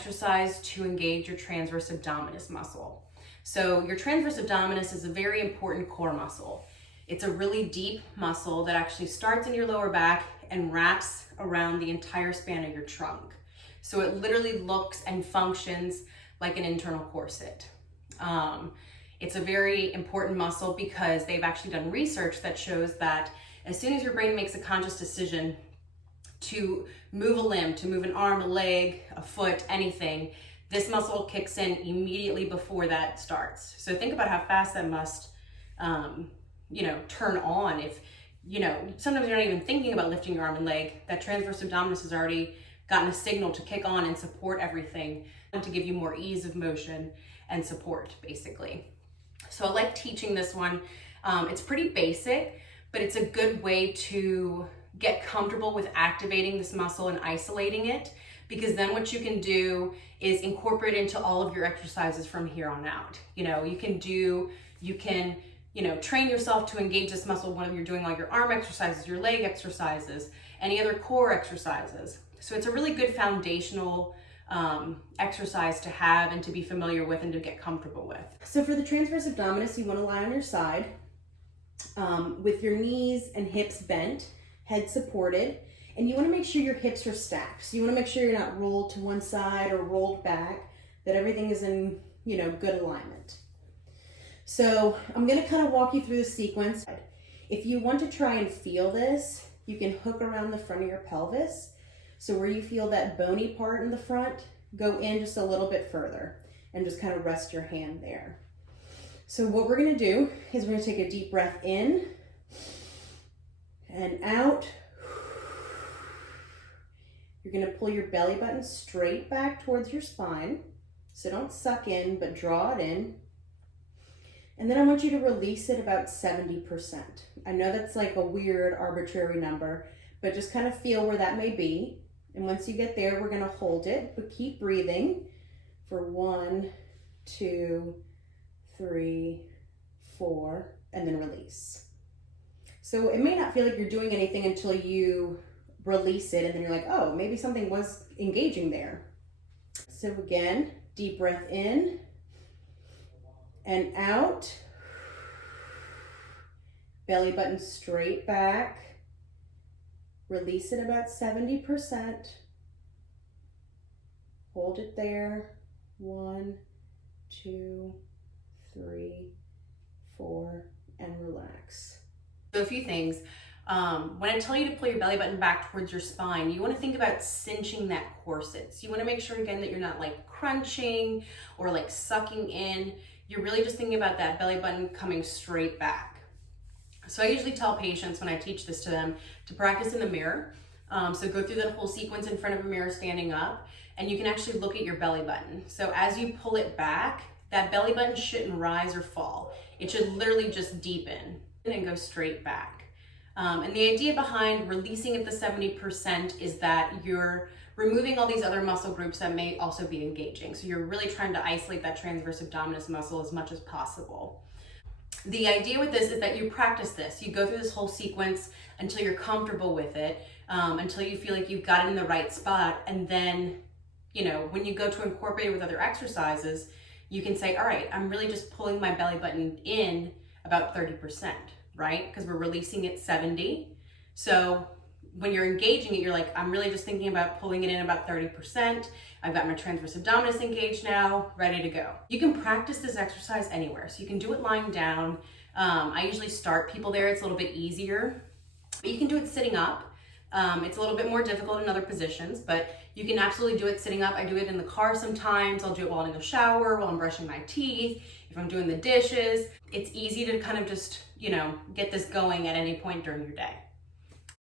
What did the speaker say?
exercise to engage your transverse abdominis muscle. So your transverse abdominis is a very important core muscle. It's a really deep muscle that actually starts in your lower back and wraps around the entire span of your trunk. So it literally looks and functions like an internal corset. It's a very important muscle because they've actually done research that shows that as soon as your brain makes a conscious decision to move a limb, to move an arm, a leg, a foot, anything, this muscle kicks in immediately before that starts. So think about how fast that must, turn on. If, sometimes you're not even thinking about lifting your arm and leg, that transverse abdominis has already gotten a signal to kick on and support everything and to give you more ease of motion and support, basically. So I like teaching this one. It's pretty basic, but it's a good way to get comfortable with activating this muscle and isolating it, because then what you can do is incorporate into all of your exercises from here on out. You can train yourself to engage this muscle when you're doing all your arm exercises, your leg exercises, any other core exercises. So it's a really good foundational exercise to have and to be familiar with and to get comfortable with. So for the transverse abdominis, you want to lie on your side with your knees and hips bent, head supported, and you want to make sure your hips are stacked. So you want to make sure you're not rolled to one side or rolled back, that everything is in, good alignment. So I'm going to kind of walk you through the sequence. If you want to try and feel this, you can hook around the front of your pelvis. So where you feel that bony part in the front, go in just a little bit further and just kind of rest your hand there. So what we're going to do is we're going to take a deep breath in and out. You're going to pull your belly button straight back towards your spine. So don't suck in, but draw it in. And then I want you to release it about 70%. I know that's like a weird arbitrary number, but just kind of feel where that may be. And once you get there, we're going to hold it, but keep breathing for 1, 2, 3, 4, and then release. So it may not feel like you're doing anything until you release it, and then you're like, oh, maybe something was engaging there. So again, deep breath in and out. Belly button straight back. Release it about 70%. Hold it there. 1, 2, 3, 4, and relax. So a few things. When I tell you to pull your belly button back towards your spine, you want to think about cinching that corset. So you want to make sure again that you're not like crunching or like sucking in. You're really just thinking about that belly button coming straight back. So I usually tell patients when I teach this to them to practice in the mirror. So go through that whole sequence in front of a mirror standing up, and you can actually look at your belly button. So as you pull it back, that belly button shouldn't rise or fall. It should literally just deepen and go straight back. And the idea behind releasing at the 70% is that you're removing all these other muscle groups that may also be engaging. So you're really trying to isolate that transverse abdominis muscle as much as possible. The idea with this is that you practice this. You go through this whole sequence until you're comfortable with it, until you feel like you've got it in the right spot. And then, when you go to incorporate it with other exercises, you can say, all right, I'm really just pulling my belly button in about 30%, right? Because we're releasing it 70. So when you're engaging it, you're like, I'm really just thinking about pulling it in about 30%. I've got my transverse abdominis engaged now, ready to go. You can practice this exercise anywhere. So you can do it lying down. I usually start people there. It's a little bit easier. But you can do it sitting up. It's a little bit more difficult in other positions, but you can absolutely do it sitting up. I do it in the car sometimes. I'll do it while I'm in the shower, while I'm brushing my teeth, if I'm doing the dishes. It's easy to kind of just, get this going at any point during your day.